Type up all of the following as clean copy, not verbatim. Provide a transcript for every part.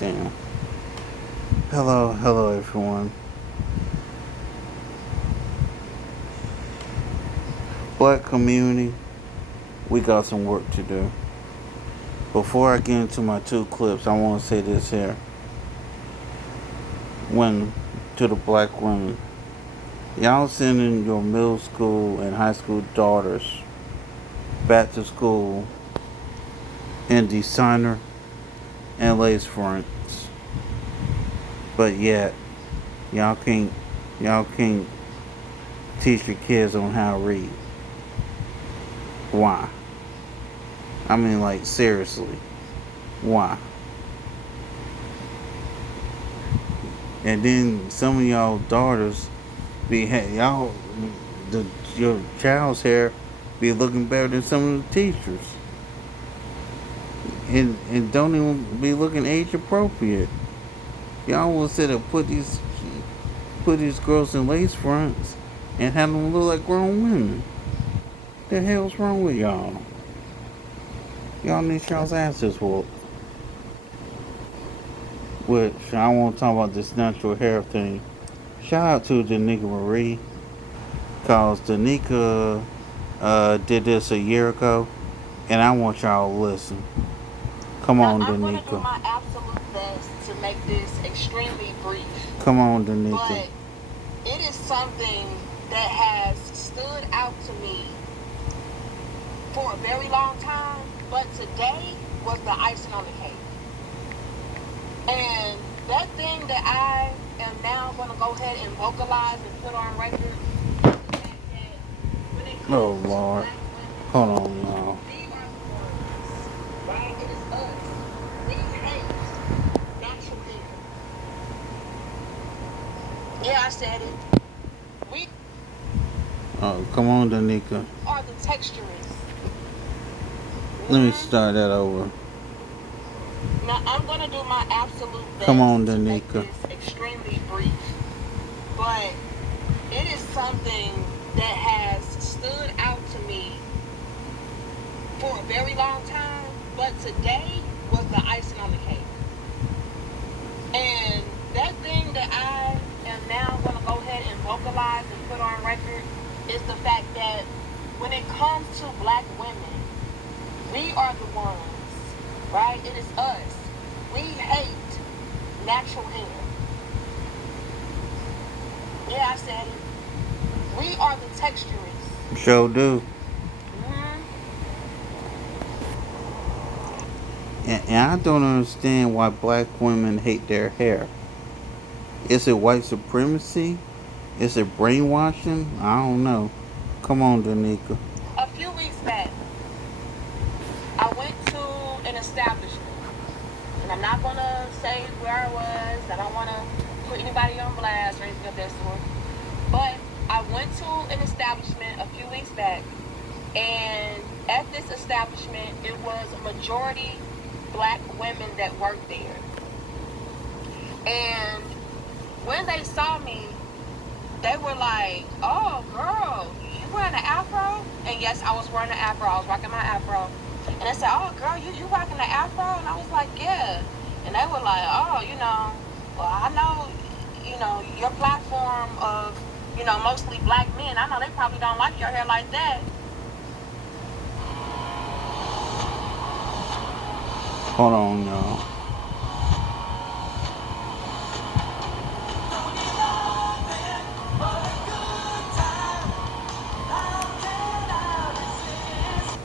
Damn. Hello everyone. Black community, we got some work to do. Before I get into my two clips, I want to say this here. When to the black women, y'all sending your middle school and high school daughters back to school in designer and lace fronts, but yet y'all can't y'all can't teach your kids on how to read. Why? I mean, like, seriously, why? And then some of y'all daughters y'all the your child's hair be looking better than some of the teachers, and don't even be looking age appropriate. Y'all will sit and put these girls in lace fronts and have them look like grown women. The hell's wrong with y'all? Y'all need y'all's asses whooped. Which I want to talk about this natural hair thing. Shout out to Danica Marie, cause Danica did this a year ago, and I want y'all to listen. Come Now, on, I'm going to do Danica. my absolute best to make this extremely brief, Come on, Danica. but it is something that has stood out to me for a very long time, but today was the icing on the cake. And that thing that I am now going to go ahead and vocalize and put on record is the fact that when it Oh comes to Lord. black women, Hold on, y'all. we are the ones, right? It is us. We hate natural hair. Yeah, I said it. We Oh, come on, Danica. are the texturists. Let me hmm start that over. Now, I'm going to do my absolute Come on, best to make Danica. this extremely brief, but it is something that has stood out to me for a very long time, but today was the icing on the cake. And that thing that I am now going to go ahead and vocalize and put on record is the fact that when it comes to black women, we are the ones, right? It is us. We hate natural hair. Yeah, I said it. We are the texturists. Sure do. hmm And I don't understand why black women hate their hair. Is it white supremacy? Is it brainwashing? I don't know. Come on, Danica. A few weeks back, I went to an establishment, and I'm not gonna say where I was. I don't want to put anybody on blast or anything of that sort. But I went to an establishment a few weeks back, and at this establishment, it was a majority black women that worked there. And when they saw me, they were like, "Oh, girl, you wearing an afro?" And yes, I was wearing an afro. I was rocking my afro. And they said, "Oh, girl, you rocking the afro?" And I was like, "Yeah." And they were like, "Oh, well, I know, your platform of, mostly black men. I know they probably don't like your hair like that." Hold on, y'all.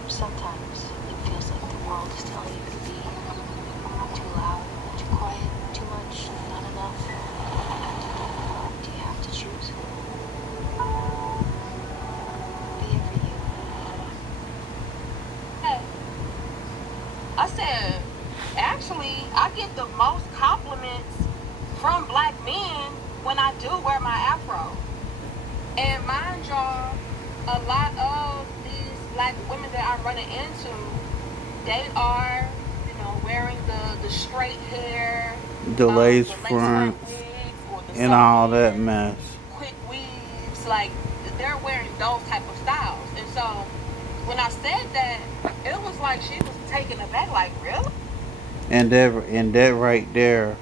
Sometimes it feels like the world is telling you to be too loud, too quiet, too much, not enough. Do you have to choose? Be it for you. Hey, I said, actually, I get the most compliments from black men when I do wear my afro. And mind y'all, a lot of these black women that I'm running into, they are, wearing the straight hair, The lace the lace front fronts wigs, or the and all that sew-ins, mess. quick weaves. Like, they're wearing those type of styles. And so when I said that, it was like she was taken aback, like, really? And that right there,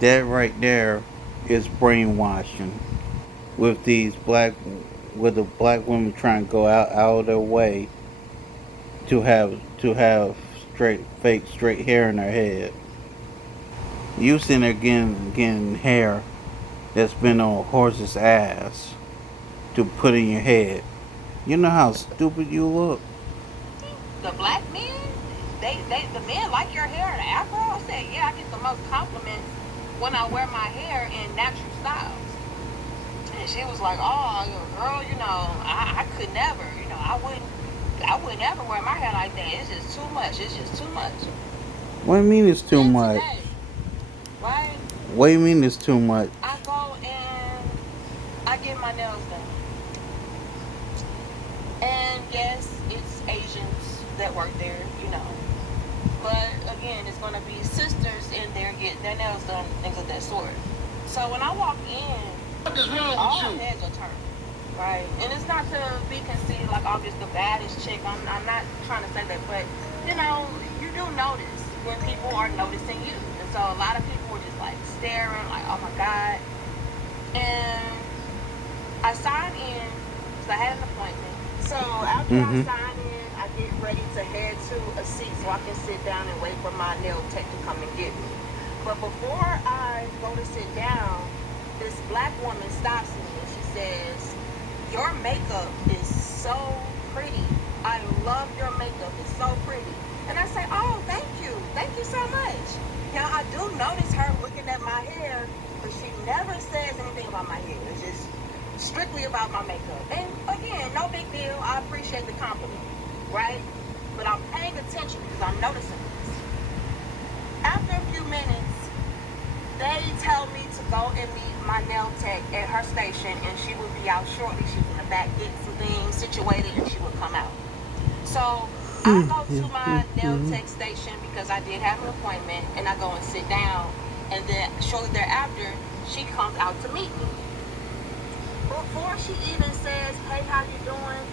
that right there is brainwashing with these black with the black women trying to go out of their way to have straight hair in their head. You sitting there getting hair that's been on a horse's ass to put in your head. You know how stupid you look? The black men, the men like your hair in afro. I said, yeah, I get the most compliments when I wear my hair in natural styles. And she was like, oh, girl, I could never, I wouldn't ever wear my hair like that. It's just too much. It's just too much. What do you mean it's too Then much? today, right? What do you mean it's too much? I go and I get my nails done. And yes, it's Asians that work there. But again, it's gonna be sisters in there getting their nails done, things of that sort. So when I walk in, what is wrong all with you? Heads are turned, right? And it's not to be conceived like I'm just the baddest chick. I'm not trying to say that, but you do notice when people are noticing you, and so a lot of people were just like staring, like, oh my god. And I sign in because I had an appointment. So after I sign in, I get ready to head to a seat so I can sit down and wait for my nail tech to come and get me. But before I go to sit down, this black woman stops me and she says, your makeup is so pretty. I love your makeup. It's so pretty. And I say, oh, thank you. Thank you so much. Now, I do notice her looking at my hair, but she never says anything about my hair. It's just strictly about my makeup. And again, no big deal. I appreciate the compliment, right? But I'm paying attention because I'm noticing this. After a few minutes, they tell me to go and meet my nail tech at her station, and she will be out shortly. She's in the back getting some things situated, and she will come out. So I go to my nail tech station because I did have an appointment, and I go and sit down, and then shortly thereafter, she comes out to meet me. Before she even says, hey, how you doing,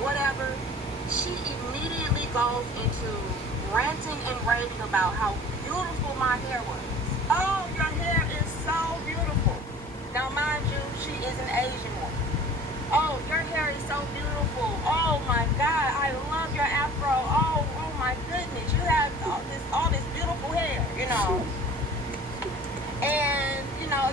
whatever, she immediately goes into ranting and raving about how beautiful my hair was. Oh, your hair is so beautiful. Now, mind you, she is an Asian woman. Oh, your hair is so beautiful. Oh my God, I love your afro. Oh my goodness, you have all this beautiful hair, And,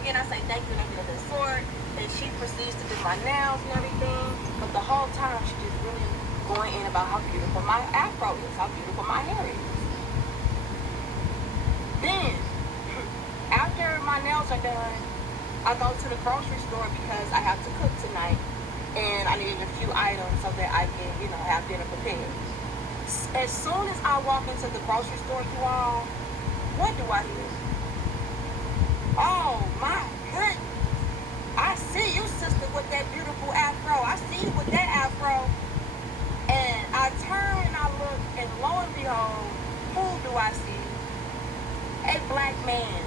again, I say thank you to the sword. And she proceeds to do my nails and everything. But the whole time, she just really going in about how beautiful my afro is, how beautiful my hair is. Then, after my nails are done, I go to the grocery store because I have to cook tonight. And I needed a few items so that I can, have dinner prepared. As soon as I walk into the grocery store, you all, what do I hear? Oh my goodness. I see you, sister, with that beautiful afro. I see you with that afro. And I turn and I look, and lo and behold, who do I see? A black man.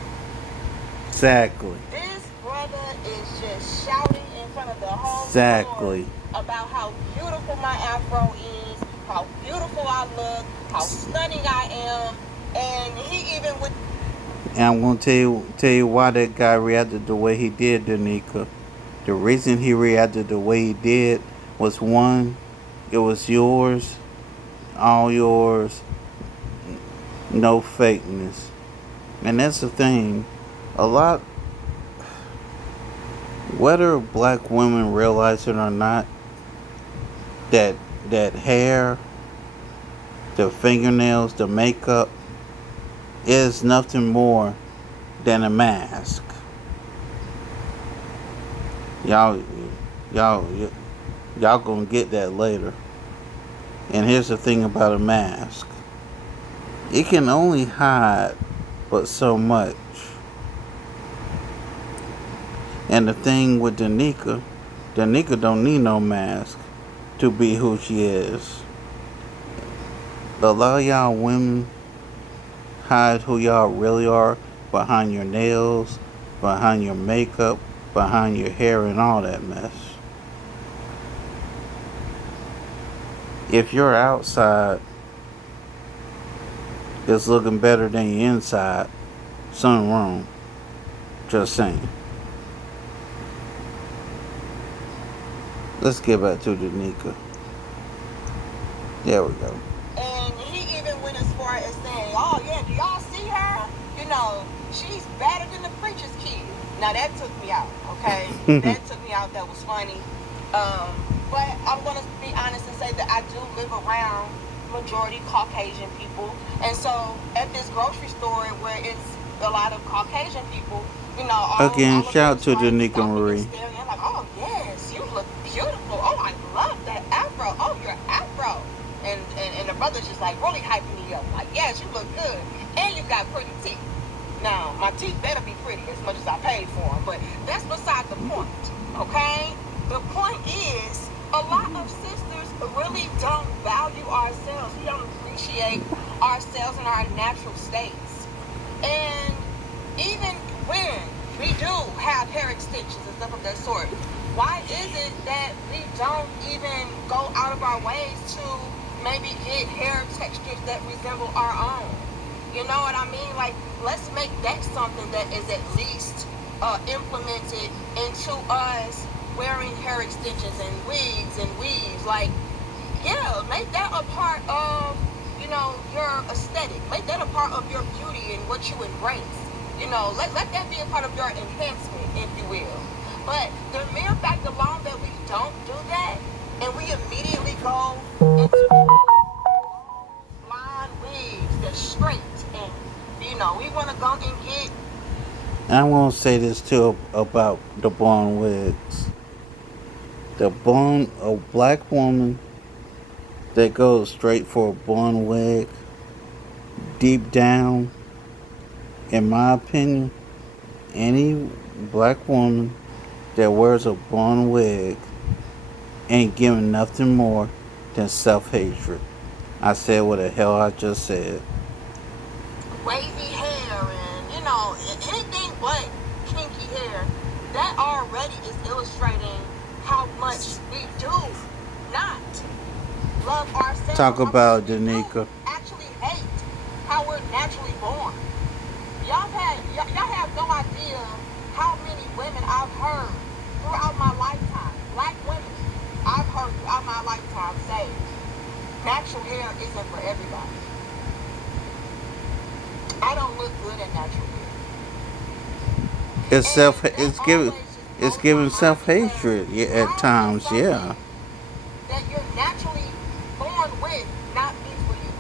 Exactly. This brother is just shouting in front of the whole Exactly. store about how beautiful my afro is, how beautiful I look, how stunning I am, and he even would. And I'm gonna tell you why that guy reacted the way he did, Danica. The reason he reacted the way he did was one, it was yours, all yours, no fakeness. And that's the thing. A lot, whether black women realize it or not, that hair, the fingernails, the makeup is nothing more than a mask. Y'all, y'all, y'all gonna get that later. And here's the thing about a mask. It can only hide but so much. And the thing with Danica don't need no mask to be who she is. A lot of y'all women hide who y'all really are behind your nails, behind your makeup, behind your hair and all that mess. If you're outside is looking better than your inside, something wrong. Just saying. Let's get back to Danica. There we go. And he even went as far as saying, "Oh yeah, do y'all see her? You know, she's better than the preacher's kid." Now that took me out. Okay, that took me out. That was funny. But I'm gonna be honest and say that I do live around majority Caucasian people, and so at this grocery store where it's a lot of Caucasian people, you know, Again, all of shout out those to like Danica stopping and Marie. staring. I'm like, "Oh yes, you look beautiful. Oh, I love that afro. Oh, your afro." And the brother's just like really hyping me up. Like, yes, you look good. And you got pretty teeth. Now, my teeth better be pretty as much as I paid for them. But that's beside the point. Okay? The point is, a lot of sisters really don't value ourselves. We don't appreciate ourselves in our natural states. And even when we do have hair extensions and stuff of that sort, why is it that we don't even go out of our ways to maybe get hair textures that resemble our own? You know what I mean? Like, let's make that something that is at least implemented into us wearing hair extensions and wigs and weaves. Like, yeah, make that a part of, you know, your aesthetic. Make that a part of your beauty and what you embrace. You know, let that be a part of your enhancement, if you will. But the mere fact alone that we don't do that, and we immediately go into blonde wigs that's straight, and you know, we want to go and get. I want to say this too about the blonde wigs. A black woman that goes straight for a blonde wig, deep down, in my opinion, any black woman that wears a blonde wig ain't giving nothing more than self-hatred. I said what the hell I just said. Wavy hair and you know anything but kinky hair, that already is illustrating how much we do not love ourselves. Talk about We do Danica. actually hate how we're naturally born. Y'all have no idea how many women I've heard throughout my lifetime, black women I've heard throughout my lifetime say natural hair isn't for everybody. I don't look good in natural hair. It's And self. that It's giving. always just It's blows my giving mind self-hatred. because Yeah, at how can times. Yeah. something that you're naturally born with not be for you?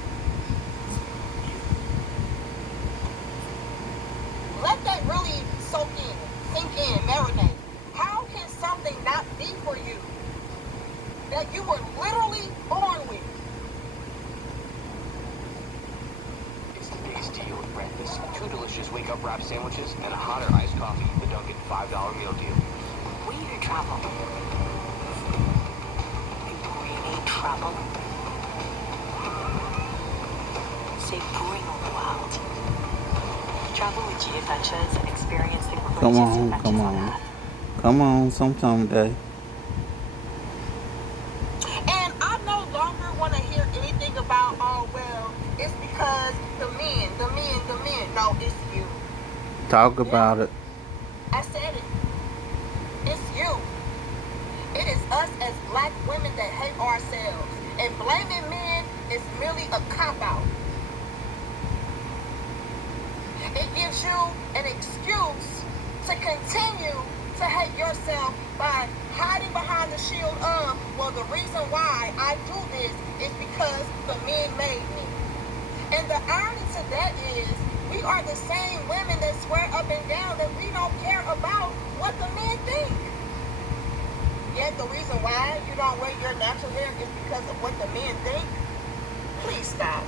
Let that really soak in, sink in, marinate. How can something not be for you that you were literally born with? It's the biggest deal at breakfast. 2 delicious wake-up wrap sandwiches and a hot or iced coffee. The Dunkin' $5 meal deal. We need trouble. You need trouble. Say bring on the wild. Travel with G Adventures and experience the greatest Come on. adventures Come on on. Earth. Come on. Sometime today. And I no longer want to hear anything about, oh, well, it's because the men. No, it's you. Talk about it. I said it. It's you. It is us as black women that hate ourselves. And blaming men is merely a cop-out. It gives you an excuse to continue to hate yourself by hiding behind the shield of, well, the reason why I do this is because the men made me. And the irony to that is, we are the same women that swear up and down that we don't care about what the men think. Yet the reason why you don't wear your natural hair is because of what the men think. Please stop.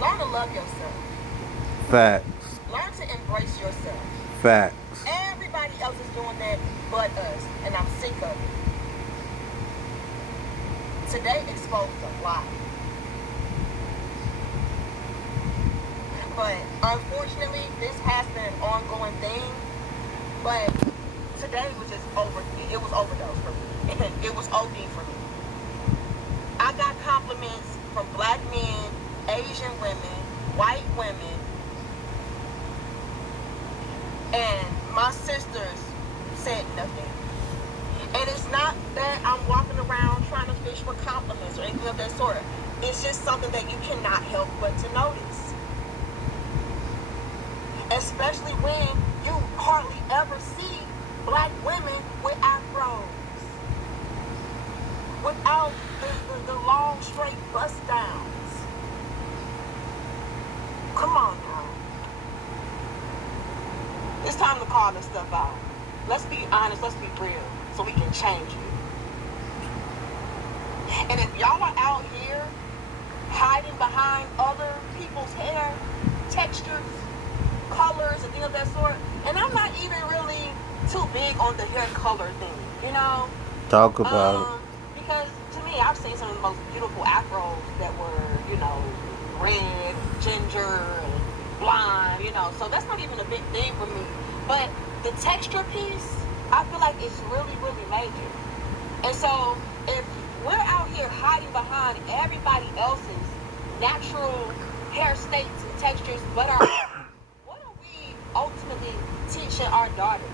Learn to love yourself. Facts. Learn to embrace yourself. Facts. Everybody else is doing that but us, and I'm sick of it. Today exposed a lot. But unfortunately, this has been an ongoing thing. But today was just it was overdose for me. It was OD for me. I got compliments from black men Asian women, white women, and my sisters said nothing. And it's not that I'm walking around trying to fish for compliments or anything of that sort. It's just something that you cannot help but to notice. Especially when you hardly ever see black women with afros. Without the long straight bust downs. Come on now. It's time to call this stuff out. Let's be honest, let's be real, so we can change it. And if y'all are out here hiding behind other people's hair, textures, colors, and things of that sort, and I'm not even really too big on the hair color thing, you know? Talk about it. Because to me, I've seen some of the most beautiful afros that were, you know, red, ginger, and blonde, you know. So that's not even a big thing for me. But the texture piece, I feel like it's really, really major. And so if we're out here hiding behind everybody else's natural hair states and textures but our own, what are we ultimately teaching our daughters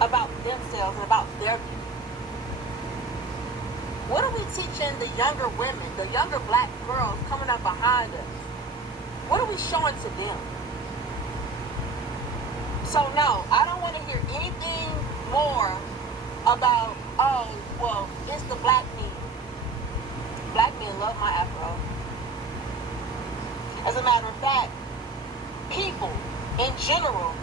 about themselves and about their beauty? What are we teaching the younger women, the younger black girls coming up behind us? What are we showing to them? So no, I don't want to hear anything more about, oh, well, it's the black men. Black men love my afro. As a matter of fact, people in general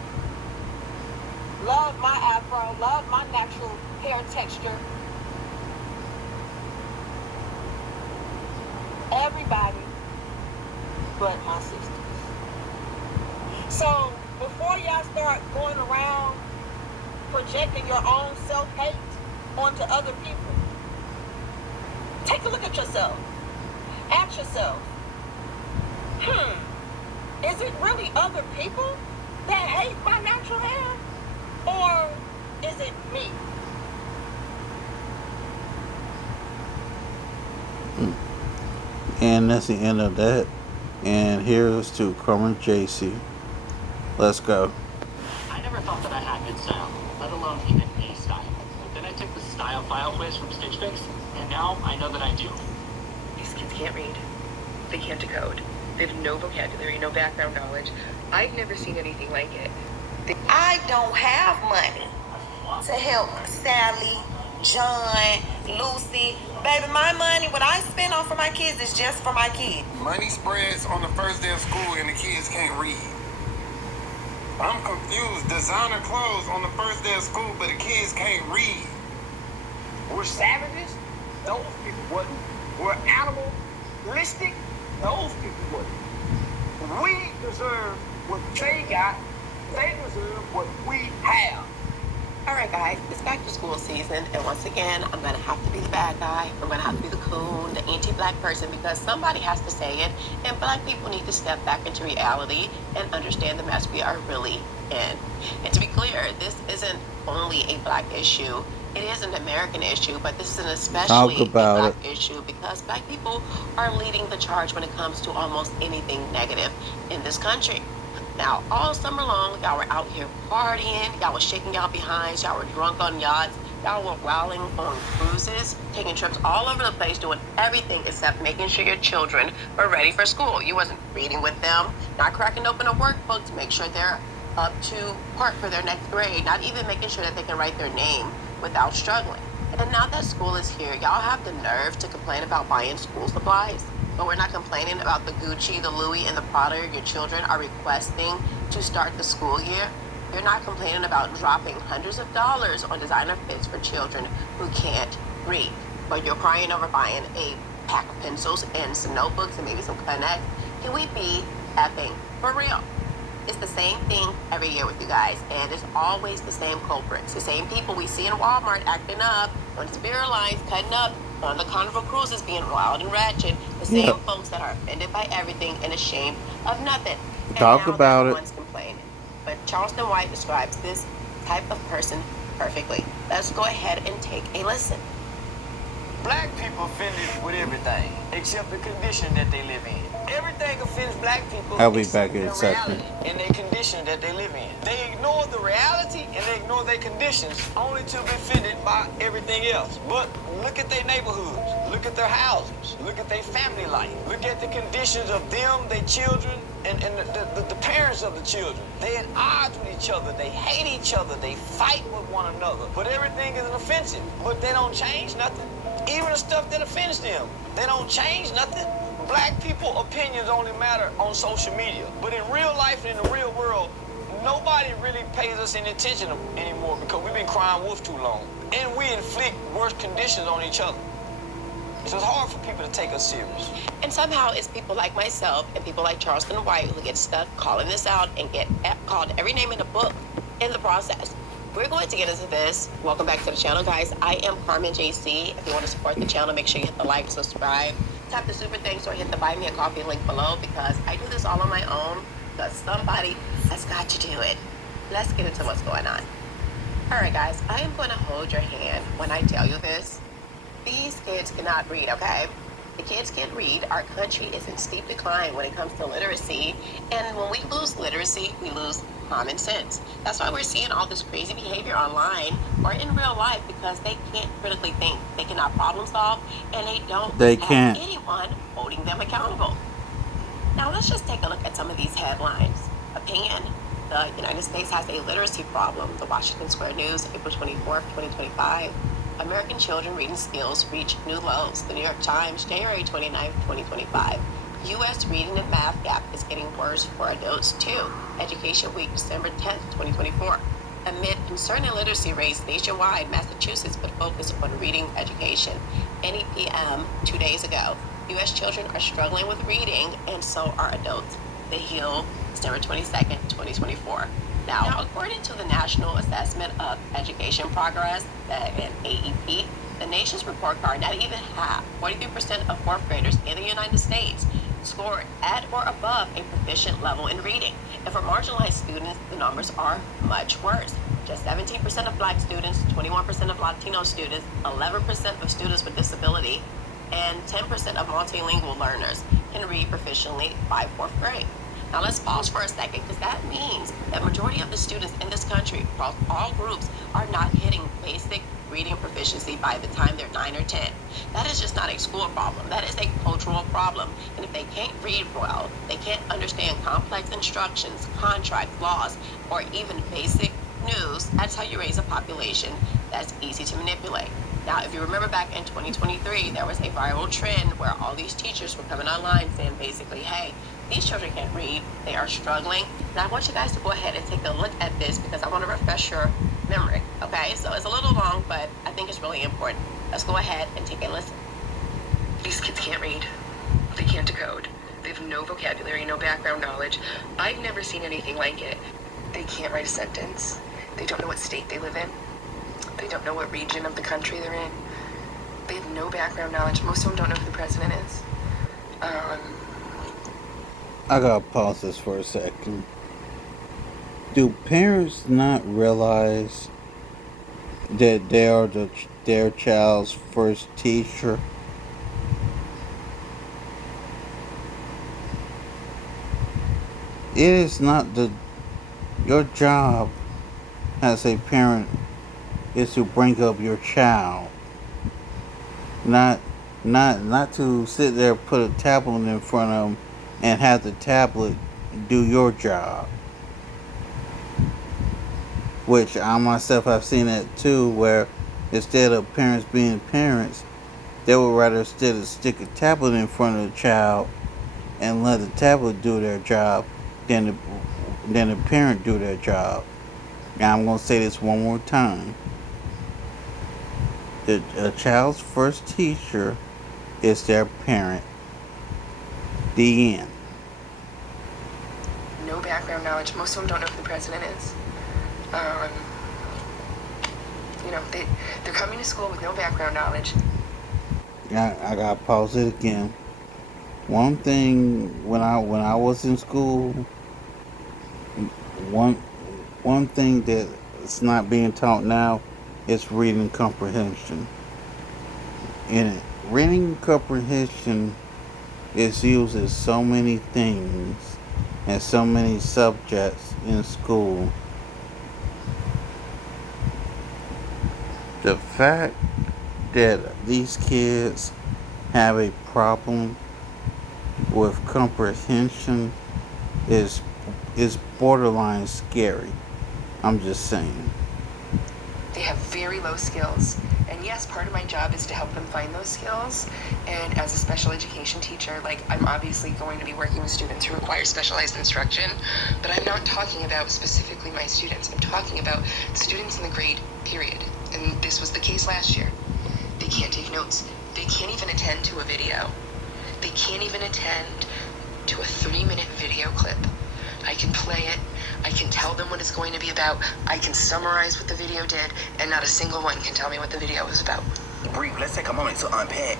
love my afro, love my natural hair texture. Everybody but my sisters. So before y'all start going around projecting your own self-hate onto other people, take a look at yourself. Ask yourself, is it really other people that hate my natural hair? Or is it me? And that's the end of that. And here's to Carmen JC. Let's go. I never thought that I had good style, let alone even a style. Then I took the style file quiz from Stitch Fix, and now I know that I do. These kids can't read. They can't decode. They have no vocabulary, no background knowledge. I've never seen anything like it. I don't have money to help Sally, John, Lucy. Baby, my money, what I spend on for my kids is just for my kids. Money spreads on the first day of school and the kids can't read. I'm confused. Designer clothes on the first day of school, but the kids can't read. We're savages? Those people wouldn't. We're animalistic? Those people wouldn't. We deserve what they got. They deserve what we have. All right, guys, it's back to school season, and once again, I'm going to have to be the bad guy. I'm going to have to be the coon, the anti-black person, because somebody has to say it, and black people need to step back into reality and understand the mess we are really in. And to be clear, this isn't only a black issue. It is an American issue, but this is an especially black issue because black people are leading the charge when it comes to almost anything negative in this country. Now, all summer long, y'all were out here partying, y'all were shaking y'all behinds, y'all were drunk on yachts, y'all were wilding on cruises, taking trips all over the place, doing everything except making sure your children were ready for school. You wasn't reading with them, not cracking open a workbook to make sure they're up to part for their next grade, not even making sure that they can write their name without struggling. And now that school is here, y'all have the nerve to complain about buying school supplies. But we're not complaining about the Gucci, the Louis, and the Prada your children are requesting to start the school year. You're not complaining about dropping hundreds of dollars on designer fits for children who can't read. But you're crying over buying a pack of pencils and some notebooks and maybe some Kleenex. Can we be effing for real? It's the same thing every year with you guys, and it's always the same culprits. The same people we see in Walmart acting up, on the Spirit lines cutting up, on the Carnival cruises being wild and ratchet. The same folks that are offended by everything and ashamed of nothing. And talk about it. One's complaining. But Charleston White describes this type of person perfectly. Let's go ahead and take a listen. Black people offended with everything, except the condition that they live in. Everything offends black people I'll be except back in their a second. reality and their condition that they live in. They ignore the reality and they ignore their conditions only to be offended by everything else. But look at their neighborhoods, look at their houses, look at their family life, look at the conditions of them, their children, and the parents of the children. They at odds with each other, they hate each other, they fight with one another. But everything is offensive, but they don't change nothing. Even the stuff that offends them, they don't change nothing. Black people opinions only matter on social media, but in real life and in the real world, nobody really pays us any attention anymore because we've been crying wolf too long, and we inflict worse conditions on each other. So it's hard for people to take us serious. And somehow it's people like myself and people like Charleston White who get stuck calling this out and get called every name in the book in the process. We're going to get into this. Welcome back to the channel, guys. I am Carmen JC. If you want to support the channel, make sure you hit the like, subscribe, tap the super thanks, or hit the buy me a coffee link below because I do this all on my own because somebody has got to do it. Let's get into what's going on. All right, guys, I am going to hold your hand when I tell you this. These kids cannot read, okay? The kids can't read. Our country is in steep decline when it comes to literacy. And when we lose literacy, we lose common sense. That's why we're seeing all this crazy behavior online or in real life because they can't critically think. They cannot problem solve, and they can't have anyone holding them accountable. Now, let's just take a look at some of these headlines. Opinion. The United States has a literacy problem. The Washington Square News, April 24th, 2025. American children reading skills reach new lows. The New York Times, January 29th, 2025. U.S. reading and math gap is getting worse for adults too. Education Week, December 10th, 2024. Amid concerning literacy rates nationwide, Massachusetts put focus on reading education. NEPM 2 days ago. U.S. children are struggling with reading, and so are adults. The Hill, December 22nd, 2024. Now, according to the National Assessment of Education Progress, and AEP, the nation's report card, not even half, 43% of fourth graders in the United States scored at or above a proficient level in reading. And for marginalized students, the numbers are much worse. Just 17% of Black students, 21% of Latino students, 11% of students with disability, and 10% of multilingual learners can read proficiently by fourth grade. Now let's pause for a second because that means that majority of the students in this country across all groups are not hitting basic reading proficiency by the time they're 9 or 10. That is just not a school problem. That is a cultural problem. And if they can't read well, they can't understand complex instructions, contracts, laws, or even basic news, that's how you raise a population that's easy to manipulate. Now, if you remember back in 2023, there was a viral trend where all these teachers were coming online saying basically, hey, these children can't read, they are struggling. Now, I want you guys to go ahead and take a look at this because I want to refresh your memory, okay? So it's a little long, but I think it's really important. Let's go ahead and take a listen. These kids can't read. They can't decode. They have no vocabulary, no background knowledge. I've never seen anything like it. They can't write a sentence. They don't know what state they live in. They don't know what region of the country they're in. They have no background knowledge. Most of them don't know who the president is. I gotta pause this for a second. Do parents not realize that they are their child's first teacher? It is not your job as a parent is to bring up your child, not to sit there, put a tablet in front of them and have the tablet do your job. Which I myself have seen it too, where instead of parents being parents, they would rather stick a tablet in front of the child and let the tablet do their job than the parent do their job. Now I'm going to say this one more time. A child's first teacher is their parent. The end. No background knowledge. Most of them don't know who the president is. They're coming to school with no background knowledge. I gotta pause it again. One thing when I was in school, one thing that's not being taught now is reading comprehension. And reading comprehension is used in so many things and so many subjects in school. The fact that these kids have a problem with comprehension is borderline scary. I'm just saying. They have very low skills. And yes, part of my job is to help them find those skills. And as a special education teacher, like, I'm obviously going to be working with students who require specialized instruction, but I'm not talking about specifically my students. I'm talking about students in the grade, period. And this was the case last year. They can't take notes. They can't even attend to a video. They can't even attend to a 3-minute video clip. I can play it. I can tell them what it's going to be about. I can summarize what the video did, and not a single one can tell me what the video was about. Bree, let's take a moment to unpack.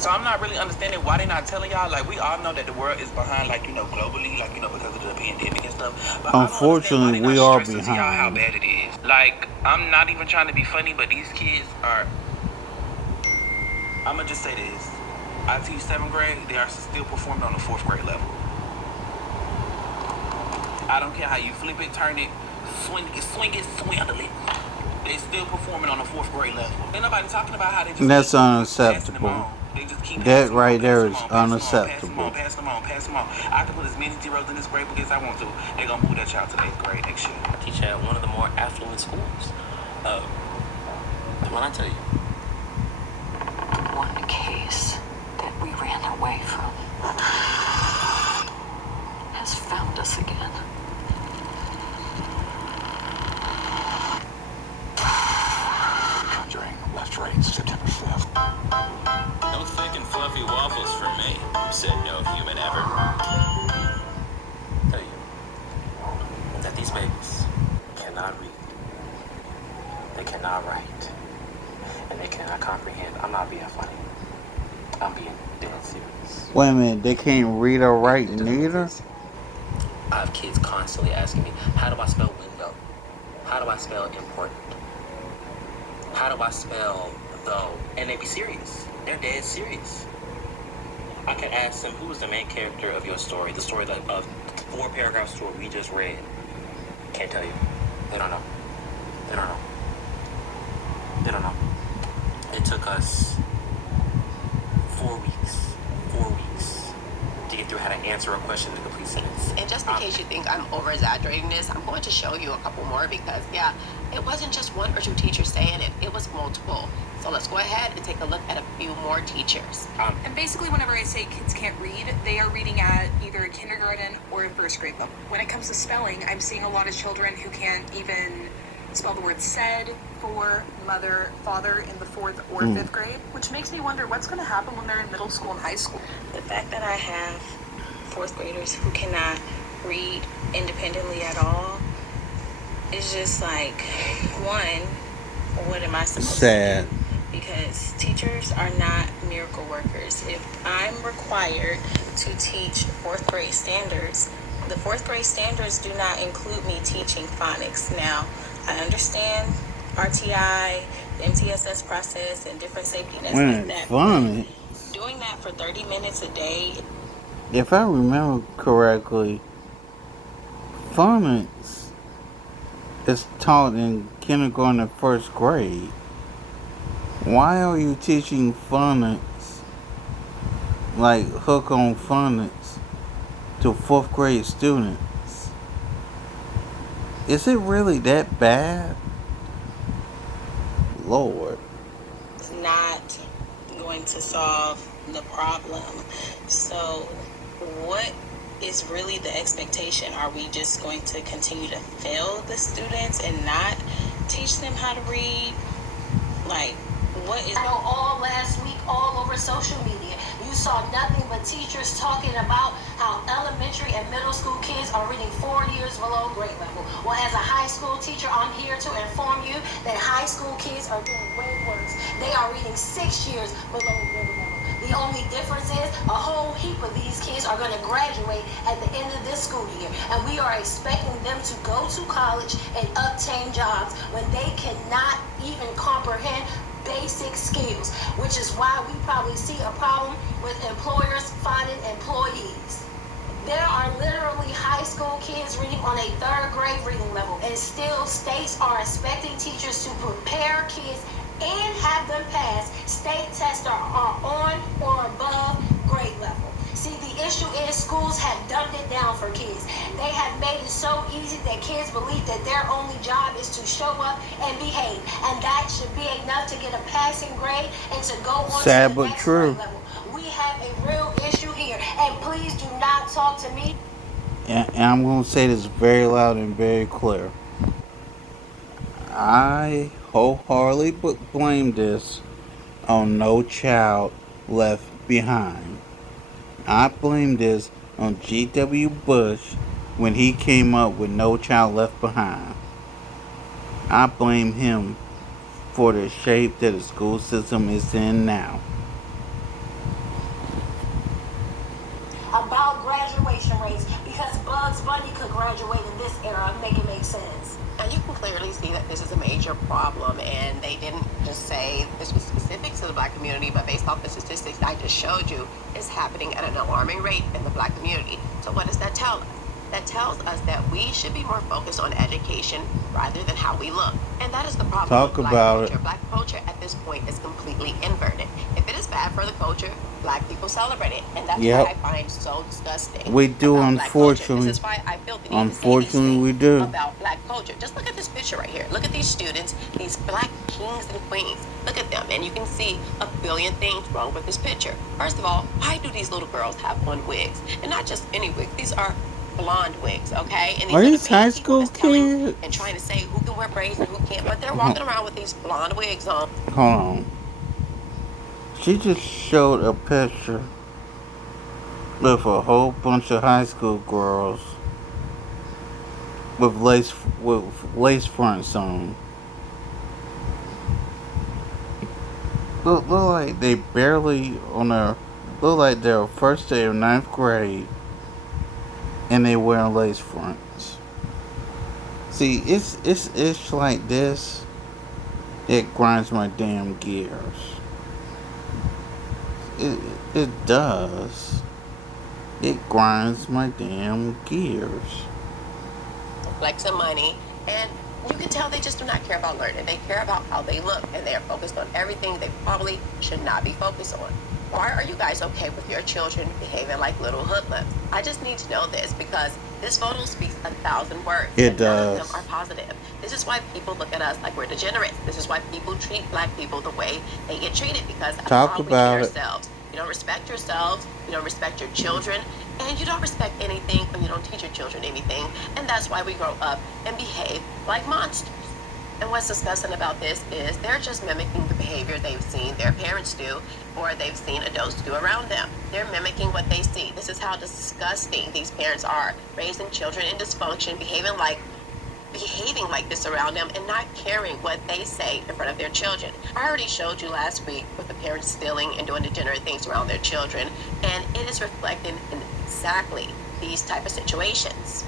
So I'm not really understanding why they're not telling y'all. Like, we all know that the world is behind, like, you know, globally, like, you know, because of the pandemic and stuff. But unfortunately, we are behind. Y'all how bad it is. Like, I'm not even trying to be funny, but these kids are. I'm gonna just say this. I teach 7th grade. They are still performing on the 4th grade level. I don't care how you flip it, turn it, swing it, swindle it. They still performing on the 4th grade level. Ain't nobody talking about how they just. That's unacceptable. That right there is unacceptable. Pass them on. I can put as many zeros in this grade book as I want to. They're gonna move that child to 8th grade next year. I teach at one of the more affluent schools. When I tell you. One case that we ran away from has found us again. Conjuring, left, right, September 5th. No thick and fluffy waffles for me, said no human ever. Tell you that these babies cannot read, they cannot write, and they cannot comprehend. I'm not being funny. I'm being dead serious. Wait a minute, they can't read or write neither? I have kids constantly asking me, how do I spell window? How do I spell important? How do I spell though? And they be serious. They're dead serious. I could ask them, who was the main character of your story? The story that of 4-paragraph story we just read. Can't tell you. They don't know. They don't know. They don't know. It took us 4 weeks to get through how to answer a question in a complete sentence. And just in case you think I'm over-exaggerating this, I'm going to show you a couple more because, yeah, it wasn't just 1 or 2 teachers saying it. It was multiple. So let's go ahead and take a look at a few more teachers. And basically, whenever I say kids can't read, they are reading at either a kindergarten or a 1st grade level. When it comes to spelling, I'm seeing a lot of children who can't even spell the word said, for, mother, father in the 4th or 5th grade, which makes me wonder what's going to happen when they're in middle school and high school. The fact that I have 4th graders who cannot read independently at all is just like, one, what am I supposed to do? Because teachers are not miracle workers. If I'm required to teach 4th grade standards, the 4th grade standards do not include me teaching phonics. Now, I understand RTI, the MTSS process, and different safety nets like that. Phonics. Doing that for 30 minutes a day. If I remember correctly, phonics is taught in kindergarten and 1st grade. Why are you teaching phonics, like hook on phonics, to 4th grade students? Is it really that bad? Lord. It's not going to solve the problem. So what is really the expectation? Are we just going to continue to fail the students and not teach them how to read? Like, what is... I know all last week, all over social media, you saw nothing but teachers talking about how elementary and middle school kids are reading 4 years below grade level. Well, as a high school teacher, I'm here to inform you that high school kids are doing way worse. They are reading 6 years below grade level. The only difference is a whole heap of these kids are going to graduate at the end of this school year. And we are expecting them to go to college and obtain jobs when they cannot even comprehend basic skills, which is why we probably see a problem with employers finding employees. There are literally high school kids reading on a 3rd grade reading level, and still states are expecting teachers to prepare kids and have them pass state tests that are on or above grade level. See, the issue is schools have dumbed it down for kids. They have made it so easy that kids believe that their only job is to show up and behave, and that should be enough to get a passing grade and to go on Sad to the but next true. grade level. We have a real issue here, and please do not talk to me. And I'm going to say this very loud and very clear. I wholeheartedly blame this on No Child Left Behind. I blame this on G.W. Bush when he came up with No Child Left Behind. I blame him for the shape that the school system is in now. About graduation rates, because Bugs Bunny could graduate in this era, make it make sense. And you can clearly see that this is a major problem, and they didn't just say this was specific to the Black community, but based off the statistics I just showed you, it's happening at an alarming rate in the Black community. So what does that tell us? That tells us that we should be more focused on education rather than how we look. And that is the problem Talk with Black about culture. it. Black culture at this point is completely inverted. If it is bad for the culture, Black people celebrate it. And that's Yep. what I find so disgusting. We do, about Black culture. unfortunately. This is why I feel the need to say these Unfortunately, we things do. about Black culture. Just look at this picture right here. Look at these students, these Black kings and queens. Look at them, and you can see a billion things wrong with this picture. First of all, why do these little girls have on wigs? And not just any wigs. These are blonde wigs, okay? And Are are the these high main people school that's telling kids? and trying to say who can wear braids and who can't, but they're walking around with these blonde wigs on. Hold on. She just showed a picture with a whole bunch of high school girls with lace fronts on. Look like they barely on their look like their first day of 9th grade, and they wearing lace fronts. See, it's like this. It grinds my damn gears. It does. It grinds my damn gears. Like some money, and you can tell they just do not care about learning. They care about how they look, and they are focused on everything they probably should not be focused on. Why are you guys okay with your children behaving like little hoodlums? I just need to know this because this photo speaks 1,000 words. It and none of does. them are positive. This is why people look at us like we're degenerates. This is why people treat Black people the way they get treated, because of Talk how we about treat it. ourselves. You don't respect yourselves, you don't respect your children, and you don't respect anything, and you don't teach your children anything. And that's why we grow up and behave like monsters. And what's disgusting about this is they're just mimicking the behavior they've seen their parents do, or they've seen adults do around them. They're mimicking what they see. This is how disgusting these parents are, raising children in dysfunction, behaving like this around them, and not caring what they say in front of their children. I already showed you last week with the parents stealing and doing degenerate things around their children, and it is reflected in exactly these type of situations.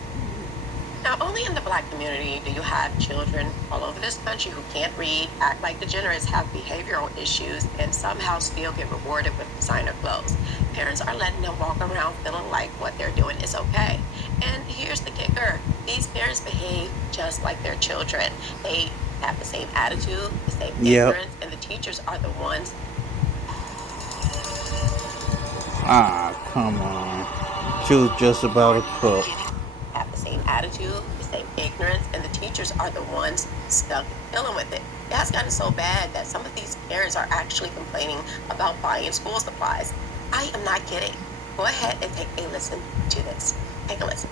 Now, only in the Black community do you have children all over this country who can't read, act like degenerates, have behavioral issues, and somehow still get rewarded with designer clothes. Parents are letting them walk around feeling like what they're doing is okay. And here's the kicker. These parents behave just like their children. They have the same attitude, the same ignorance, and the teachers are the ones. Ah, come on. She was just about to cook. Have the same attitude, the same ignorance, and the teachers are the ones stuck dealing with it. It has gotten so bad that some of these parents are actually complaining about buying school supplies. I am not kidding. Go ahead and take a listen to this. Take a listen.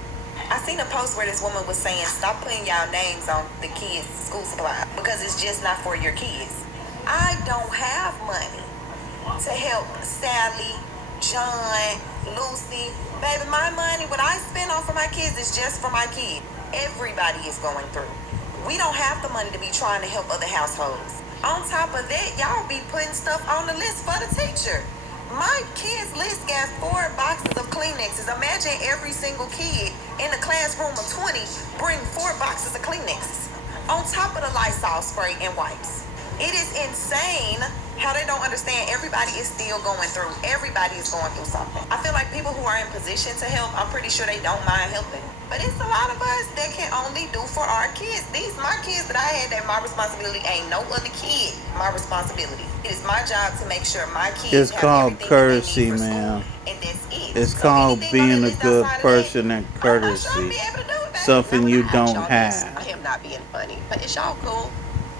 I seen a post where this woman was saying, stop putting y'all names on the kids' school supply because it's just not for your kids. I don't have money to help Sally, John, Lucy. Baby, my money, what I spend on for my kids is just for my kids. Everybody is going through. We don't have the money to be trying to help other households. On top of that, y'all be putting stuff on the list for the teacher. My kids' list got 4 boxes of Kleenexes. Imagine every single kid in a classroom of 20 bring 4 boxes of Kleenexes. On top of the Lysol spray and wipes. It is insane how they don't understand everybody is still going through. Everybody is going through something. I feel like people who are in position to help, I'm pretty sure they don't mind helping. But it's a lot of us that can only do for our kids. These my kids that I had, that my responsibility. Ain't no other kid my responsibility. It is my job to make sure my kids It's have called everything courtesy, that they need for man. school, and that's it. It's So called anything on being that a list good outside of person and I'm not sure I'll courtesy. be able to do it, baby. Something you Ask don't y'all this. I have. am not being funny, but is y'all cool?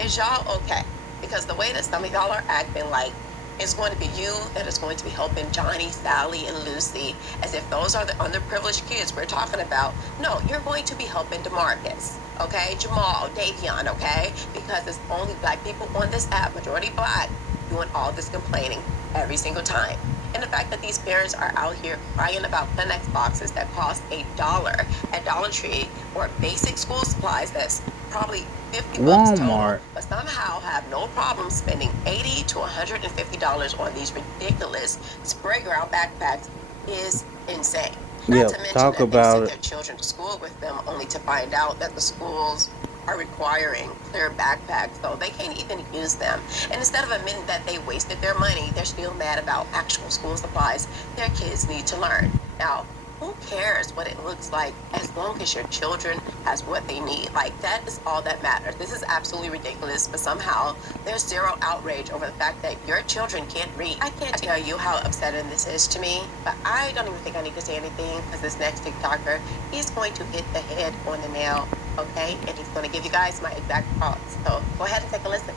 Is y'all okay? Because the way that some of y'all are acting like it's going to be you that is going to be helping Johnny, Sally, and Lucy, as if those are the underprivileged kids we're talking about. No, you're going to be helping DeMarcus, okay? Jamal, Davion, okay? Because it's only black people on this app, majority black, doing all this complaining every single time. And the fact that these parents are out here crying about Kleenex boxes that cost $1 at Dollar Tree, or basic school supplies that's probably $50 total, Walmart. but somehow have no problem spending $80 to $150 on these ridiculous spray ground backpacks is insane. Not Yeah, to mention talk that they about send it. their children to school with them only to find out that the schools are requiring clear backpacks, so they can't even use them. And instead of admitting that they wasted their money, they're still mad about actual school supplies their kids need to learn. Now, who cares what it looks like as long as your children has what they need? Like, that is all that matters. This is absolutely ridiculous, but somehow there's zero outrage over the fact that your children can't read. I can't tell you how upsetting this is to me, but I don't even think I need to say anything, because this next TikToker, he's going to hit the head on the nail, okay? And he's going to give you guys my exact thoughts. So go ahead and take a listen.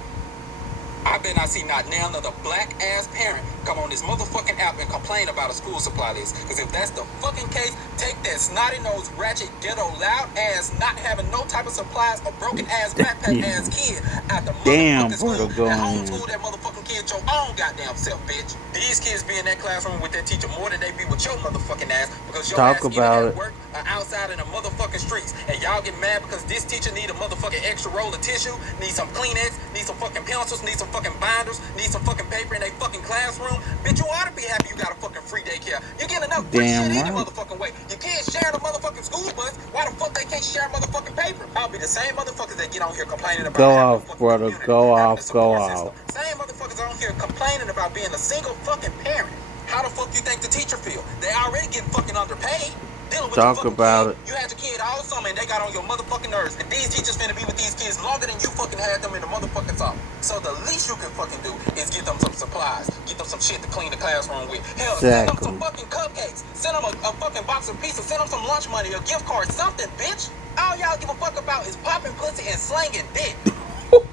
I bet I see not now another black ass parent come on this motherfucking app and complain about a school supply list. Because if that's the fucking case, take that snotty nosed, ratchet, ghetto, loud ass, not having no type of supplies, a broken ass backpack ass kid out the Damn, motherfucking school Vertigo. and homeschool that motherfucking kid your own goddamn self, bitch. These kids be in that classroom with that teacher more than they be with your motherfucking ass, because your Talk ass either about at it. work or outside in the motherfucking streets. And y'all get mad because this teacher need a motherfucking extra roll of tissue, need some Kleenex, need some fucking pencils, need some fucking binders, need some fucking paper in their fucking classroom. Bitch, you ought to be happy you got a fucking free daycare. You get enough free Damn shit any right. motherfucking way. You can't share the motherfucking school bus. Why the fuck they can't share motherfucking paper? I'll be the same motherfuckers that get on here complaining about Go having a off, fucking brother. community, Go having a off. Go support off. system. Same motherfuckers on here complaining about being a single fucking parent. How the fuck you think the teacher feel? They already getting fucking underpaid. Dealing with Talk your fucking about kid. it. You had your kid all summer and they got on your motherfucking nerves. And these teachers finna be with these kids longer than you fucking had them in the motherfucking summer. So the least you can fucking do is get them some supplies. Get them some shit to clean the classroom with. Hell, send them some Exactly. fucking cupcakes. Send them a fucking box of pizza. Send them some lunch money, a gift card, something, bitch. All y'all give a fuck about is popping pussy and slanging dick.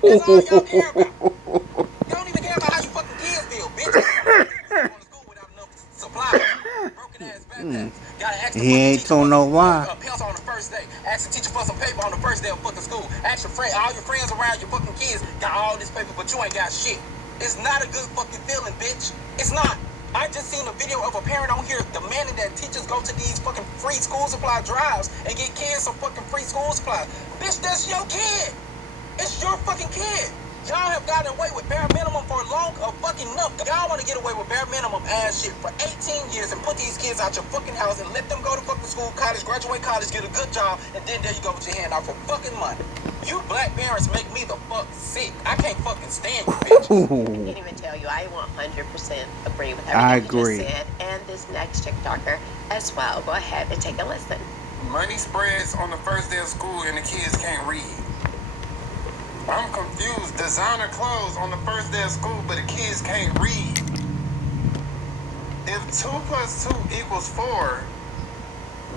That's all y'all care about. You don't even care about how you fucking kids feel, bitch. Going to school without enough supplies. Broken ass backpacks. Gotta ask the He fucking ain't teacher told for no lie. a pencil on the first day. Ask the teacher for some paper on the first day of fucking school. Ask your friend, all your friends around your fucking kids got all this paper, but you ain't got shit. It's not a good fucking feeling, bitch. It's not. I just seen a video of a parent on here demanding that teachers go to these fucking free school supply drives and get kids some fucking free school supplies. Bitch, that's your kid. It's your fucking kid. Y'all have gotten away with bare minimum for long fucking enough. Y'all want to get away with bare minimum ass shit for 18 years and put these kids out your fucking house and let them go to fucking school, college, graduate college, get a good job, and then there you go with your hand out for fucking money. You black parents make me the fuck sick. I can't fucking stand you, bitch. I can't even tell you, I 100% agree with everything I you agree. just said, and this next TikToker as well. Go ahead and take a listen. Money spreads on the first day of school and the kids can't read. I'm confused. Designer clothes on the first day of school, but the kids can't read. If 2 + 2 = 4,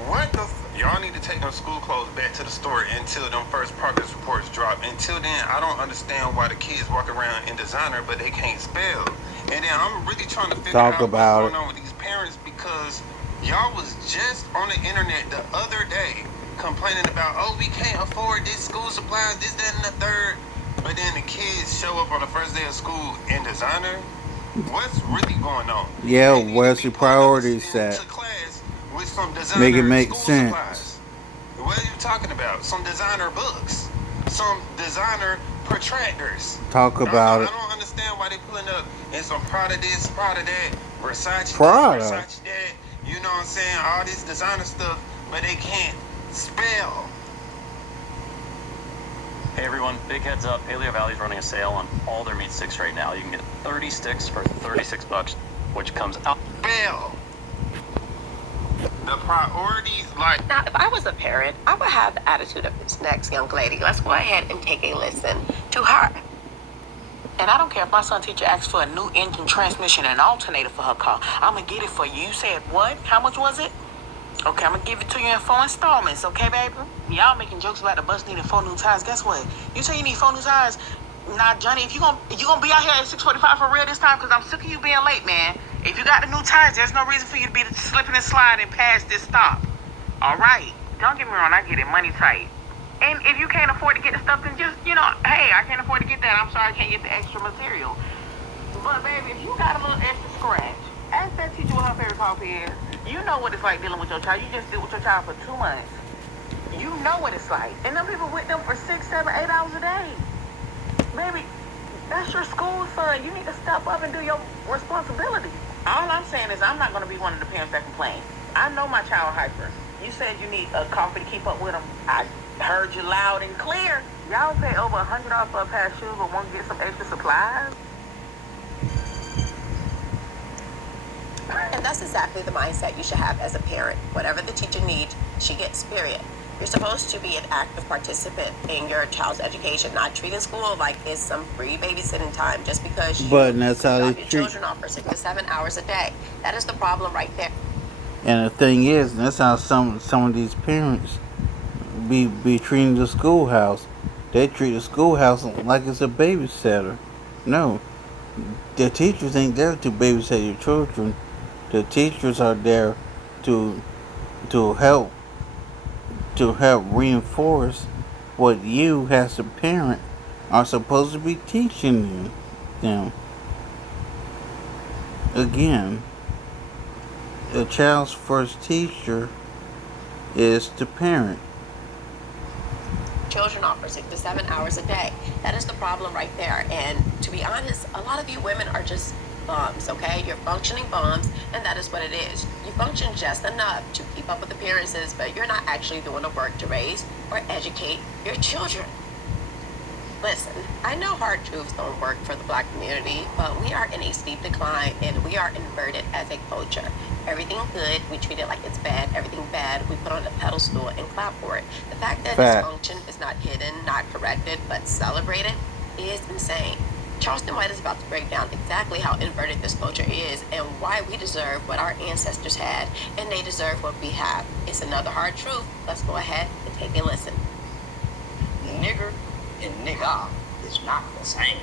what the y'all need to take them school clothes back to the store until them first progress reports drop. Until then, I don't understand why the kids walk around in designer, but they can't spell. And then I'm really trying to figure Talk out about what's it. going on with these parents, because y'all was just on the internet the other day complaining about, oh, we can't afford this school supplies, this, that, and the third. But then the kids show up on the first day of school in designer. What's really going on? Yeah, They need to where's be your pulling up priorities to at? class with some designer Make it make school sense. supplies. What are you talking about? Some designer books, some designer protractors. Talk about it. I don't understand why they pulling up in some Prada this, Prada that, Versace Prada? this, Versace that. You know what I'm saying? All this designer stuff, but they can't spell. Hey everyone, big heads up, Paleo Valley's running a sale on all their meat sticks right now. You can get 30 sticks for $36, which comes out. Bill, the priorities, like. Now, if I was a parent, I would have the attitude of this next young lady. Let's go ahead and take a listen to her. And I don't care if my son teacher asks for a new engine, transmission, and alternator for her car. I'm gonna get it for you. You said what? How much was it? Okay, I'm gonna give it to you in 4 installments, okay, baby? Y'all making jokes about the bus needing 4 new tires. Guess what? You say you need 4 new tires. Nah, Johnny, if you gonna be out here at 6:45 for real this time, because I'm sick of you being late, man. If you got the new tires, there's no reason for you to be slipping and sliding past this stop. All right. Don't get me wrong, I get it. Money tight. And if you can't afford to get the stuff, then just, hey, I can't afford to get that. I'm sorry I can't get the extra material. But, baby, if you got a little extra scratch, ask that teacher what her favorite coffee is. You know what it's like dealing with your child. You just deal with your child for 2 months. You know what it's like. And them people with them for 6, 7, 8 hours a day. Baby, that's your school, son. You need to step up and do your responsibility. All I'm saying is I'm not going to be one of the parents that complain. I know my child hyper. You said you need a coffee to keep up with them. I heard you loud and clear. Y'all pay over $100 for a pair of shoes but won't get some extra supplies? And that's exactly the mindset you should have as a parent. Whatever the teacher needs, she gets, period. You're supposed to be an active participant in your child's education, not treating school like it's some free babysitting time just because that's how they your treat. children are for 6 to 7 hours a day. That is the problem right there. And the thing is, that's how some of these parents be treating the schoolhouse. They treat the schoolhouse like it's a babysitter. No, the teachers ain't there to babysit your children. The teachers are there to help reinforce what you as a parent are supposed to be teaching them. Again, the child's first teacher is the parent. Children are for 6 to 7 hours a day. That is the problem right there. And to be honest, a lot of you women are just bums, okay? You're functioning bums, and that is what it is. You function just enough to keep up with appearances, but you're not actually doing the work to raise or educate your children. Listen, I know hard truths don't work for the Black community, but we are in a steep decline, and we are inverted as a culture. Everything good, we treat it like it's bad. Everything bad, we put on a pedestal and clap for it. The fact that dysfunction is not hidden, not corrected, but celebrated is insane. Charleston White is about to break down exactly how inverted this culture is and why we deserve what our ancestors had and they deserve what we have. It's another hard truth. Let's go ahead and take a listen. Nigger and nigga is not the same.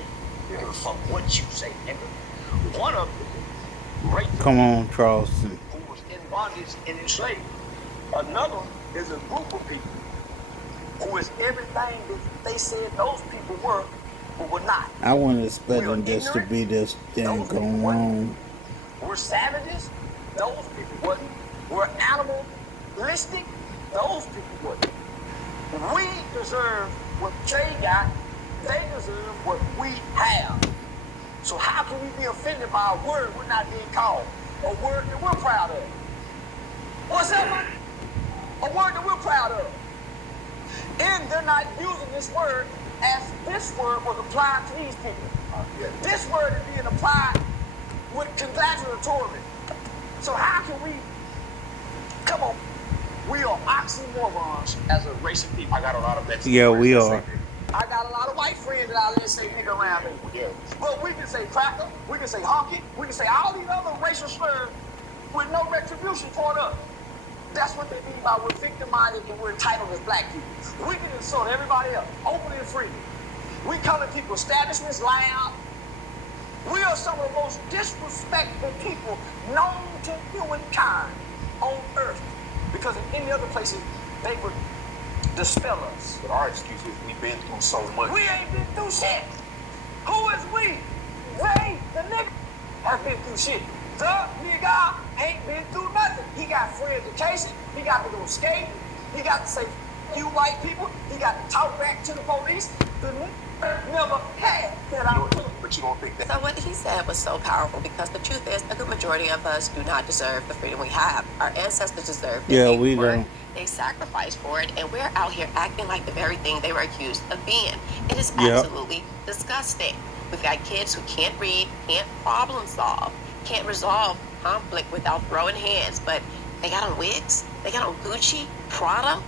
From what you say, nigga. One of them, right? Come on, Charleston. Who was in bondage and enslaved. Another is a group of people who is everything that they said those people were, but were not. I wasn't expecting this to be this thing going on. We're savages, those people wasn't. We're animalistic, those people wasn't. We deserve what they got, they deserve what we have. So how can we be offended by a word we're not being called? A word that we're proud of. What's that one? A word that we're proud of. And they're not using this word as this word was applied to these people. This word is being applied with congratulatory. So how can we, come on, we are oxymorons as a race of people. I got a lot of Mexican friends we that are. say that. I got a lot of white friends that I let say nigga around me. Yeah. But we can say cracker, we can say honky, we can say all these other racial slurs with no retribution toward us. That's what they mean by we're victimized and we're entitled as black people. We can insult everybody else, openly and freely. We calling people establishments loud. We are some of the most disrespectful people known to humankind on earth. Because in any other places, they would dispel us. But our excuse is we've been through so much. We ain't been through shit. Who is we? They, the nigga, have been through shit. The nigga ain't been through nothing. He got free education. He got to go skating. He got to say, you white people. He got to talk back to the police. The nigga never had that opportunity. But you don't think that. So what he said was so powerful because the truth is a good majority of us do not deserve the freedom we have. Our ancestors deserved it. Yeah, we don't. They sacrificed for it, and we're out here acting like the very thing they were accused of being. It is Yep. absolutely disgusting. We've got kids who can't read, can't problem solve, can't resolve conflict without throwing hands, but they got on wigs, they got on Gucci, Prada.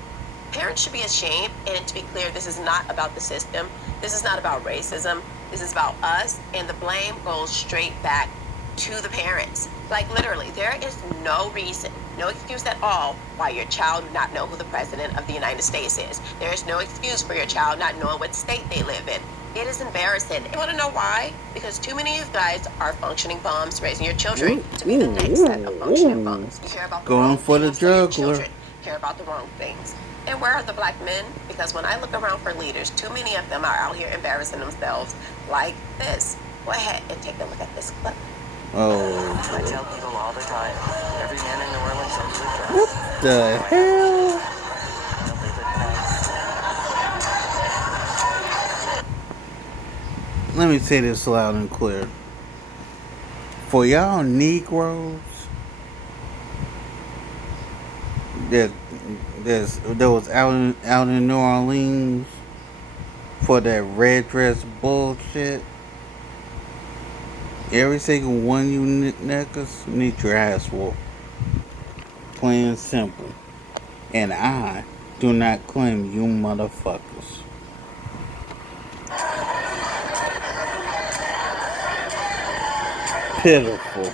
Parents should be ashamed, and to be clear, this is not about the system. This is not about racism. This is about us, and the blame goes straight back to the parents. Like literally, there is no reason, no excuse at all why your child would not know who the president of the United States is. There is no excuse for your child not knowing what state they live in. It is embarrassing. You want to know why? Because too many of you guys are functioning bums raising your children to be the next set of functioning bums. You care about the Going wrong for the things for your juggler. children. Care about the wrong things. And where are the black men? Because when I look around for leaders, too many of them are out here embarrassing themselves like this. Go ahead and take a look at this clip. Oh, I tell people all the time, every man in New Orleans knows their dress. what the hell? Let me say this loud and clear. For y'all Negroes, that was out in New Orleans for that red dress bullshit. Every single one of you niggas need your ass whooped. Plain and simple. And I do not claim you motherfuckers. Pitiful.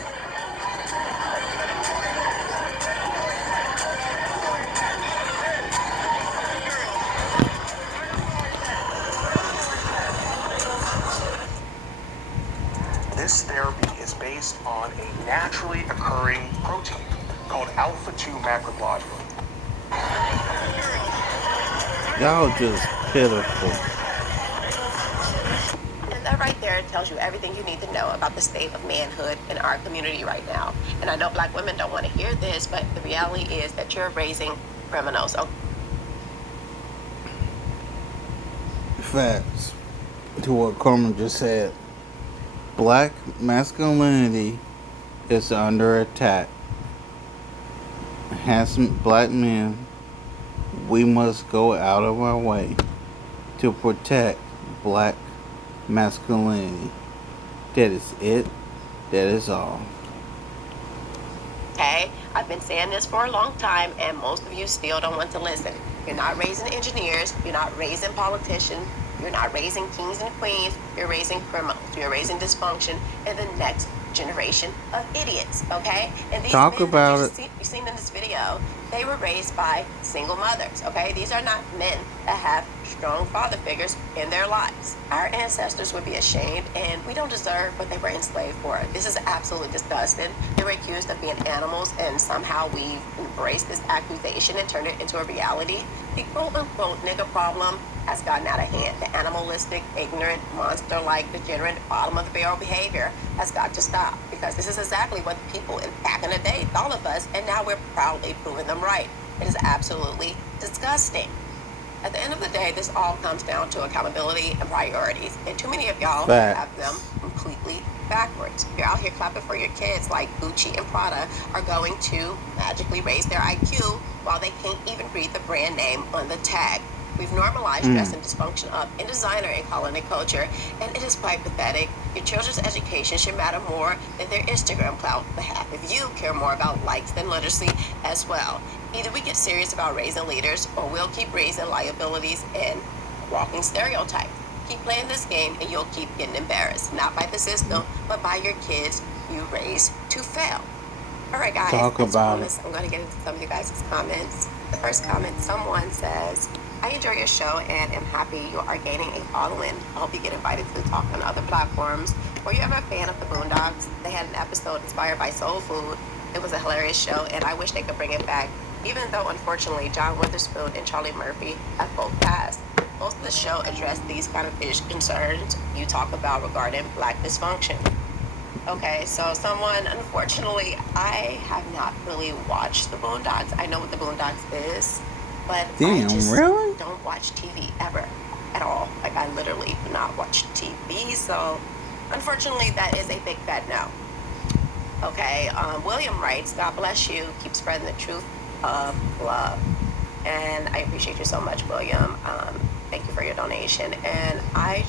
This therapy is based on a naturally occurring protein called alpha-2 macroglobulin. Y'all just pitiful. And that right there tells you everything you need to know about the state of manhood in our community right now. And I know black women don't want to hear this, but the reality is that you're raising criminals. Okay? Facts. To what Carmen just said. Black masculinity is under attack. Handsome black men, we must go out of our way to protect black masculinity. That is it. That is all. Okay? I've been saying this for a long time, and most of you still don't want to listen. You're not raising engineers. You're not raising politicians. You're not raising kings and queens. You're raising criminals. You're raising dysfunction and the next generation of idiots, okay? And these Talk men about that you've seen in this video, they were raised by single mothers, okay? These are not men that have strong father figures in their lives. Our ancestors would be ashamed, and we don't deserve what they were enslaved for. This is absolutely disgusting. They were accused of being animals, and somehow we've embraced this accusation and turned it into a reality. The quote-unquote nigga problem has gotten out of hand. The animalistic, ignorant, monster-like, degenerate, bottom-of-the-barrel behavior has got to stop, because this is exactly what the people back in the day thought of us, and now we're proudly proving them right. It is absolutely disgusting. At the end of the day, this all comes down to accountability and priorities, and too many of y'all have them completely backwards. You're out here clapping for your kids like Gucci and Prada are going to magically raise their IQ while they can't even read the brand name on the tag. We've normalized dressing dysfunction up in designer and colony culture, and it is quite pathetic. Your children's education should matter more than their Instagram clout, but half of you care more about likes than literacy as well. Either we get serious about raising leaders, or we'll keep raising liabilities and walking stereotypes. Keep playing this game, and you'll keep getting embarrassed, not by the system, but by your kids you raise to fail. All right, guys. Talk about it. I'm going to get into some of you guys' comments. The first comment, someone says, I enjoy your show and am happy you are gaining a following. I hope you get invited to talk on other platforms. Were you ever a fan of the Boondocks? They had an episode inspired by soul food. It was a hilarious show, and I wish they could bring it back. Even though, unfortunately, John Witherspoon and Charlie Murphy have both passed. Most of the show addressed these kind of concerns you talk about regarding black dysfunction. Okay, so someone, unfortunately, I have not really watched the Boondocks. I know what the Boondocks is, but I just don't watch TV ever at all. Like, I literally do not watch TV, so unfortunately, that is a big fat no. Okay, William writes, God bless you, keep spreading the truth of love. And I appreciate you so much, William. Thank you for your donation. And I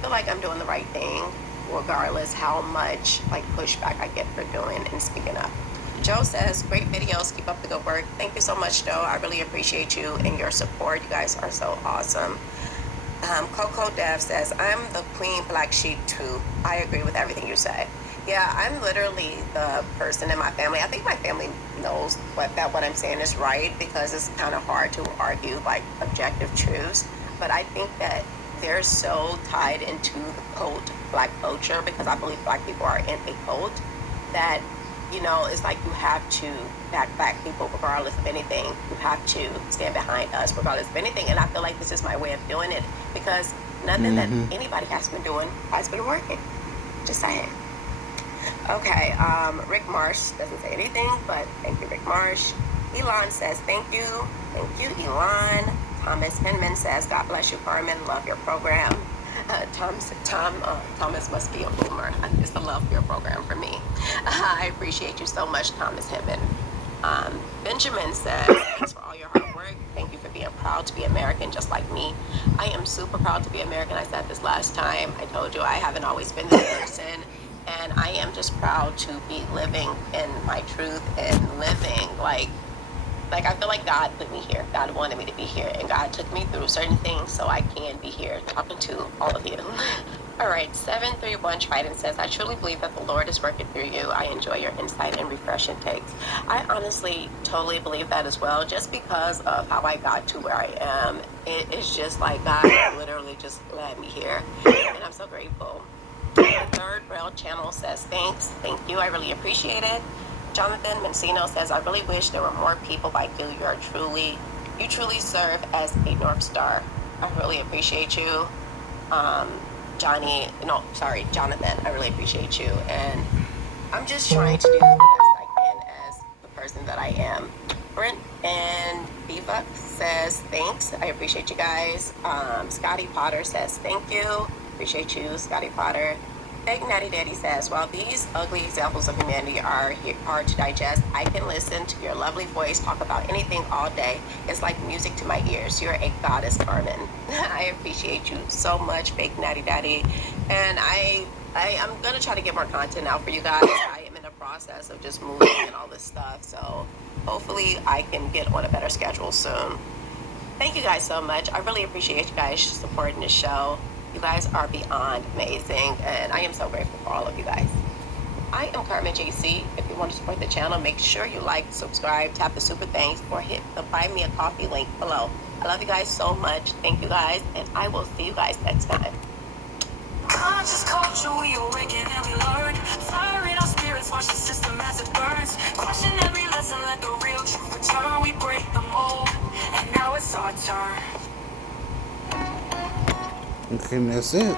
feel like I'm doing the right thing, regardless how much like pushback I get for doing and speaking up. Joe says, great videos, keep up the good work. Thank you so much, Joe. I really appreciate you and your support. You guys are so awesome. Coco Dev says, I'm the queen black sheep too. I agree with everything you say. Yeah, I'm literally the person in my family. I think my family knows that what I'm saying is right, because it's kind of hard to argue like objective truths. But I think that they're so tied into the cult, black culture, because I believe black people are in a cult, that, you know, it's like you have to back black people regardless of anything. You have to stand behind us regardless of anything. And I feel like this is my way of doing it, because nothing that anybody has been doing has been working. Just saying. Okay, Rick Marsh doesn't say anything, but thank you, Rick Marsh. Elon says, thank you. Thank you, Elon. Thomas Hinman says, God bless you, Carmen. Love your program. Thomas must be a boomer. It's the love your program for me. I appreciate you so much, Thomas Hinman. Benjamin says, thanks for all your hard work. Thank you for being proud to be American, just like me. I am super proud to be American. I said this last time. I told you I haven't always been this person. And I am just proud to be living in my truth and living like I feel like God put me here. God wanted me to be here, and God took me through certain things so I can be here talking to all of you. All right, 731 Trident says, I truly believe that the Lord is working through you. I enjoy your insight and refreshing takes. I honestly totally believe that as well, just because of how I got to where I am. It is just like God literally just led me here, and I'm so grateful. The Third Rail Channel says, thanks. Thank you. I really appreciate it. Jonathan Mencino says, I really wish there were more people like you. You truly serve as a North Star. I really appreciate you. Jonathan, I really appreciate you. And I'm just trying to do the best I can as the person that I am. Brent and Viva says, thanks. I appreciate you guys. Scotty Potter says, thank you. Appreciate you, Scotty Potter. Big Natty Daddy says, while these ugly examples of humanity are hard to digest, I can listen to your lovely voice talk about anything all day. It's like music to my ears. You're a goddess, Carmen. I appreciate you so much, Big Natty Daddy. And I'm going to try to get more content out for you guys. I am in the process of just moving and all this stuff. So hopefully I can get on a better schedule soon. Thank you guys so much. I really appreciate you guys supporting the show. You guys are beyond amazing, and I am so grateful for all of you guys. I am Carmen JC. If you want to support the channel, make sure you like, subscribe, tap the super thanks, or hit the buy me a coffee link below. I love you guys so much. Thank you guys, and I will see you guys next time. Conscious culture, we awaken and we learn. Fire in our spirits, watch the system as it burns. Question every lesson, let the real truth return. We break the mold, and now it's our turn. Okay, that's it.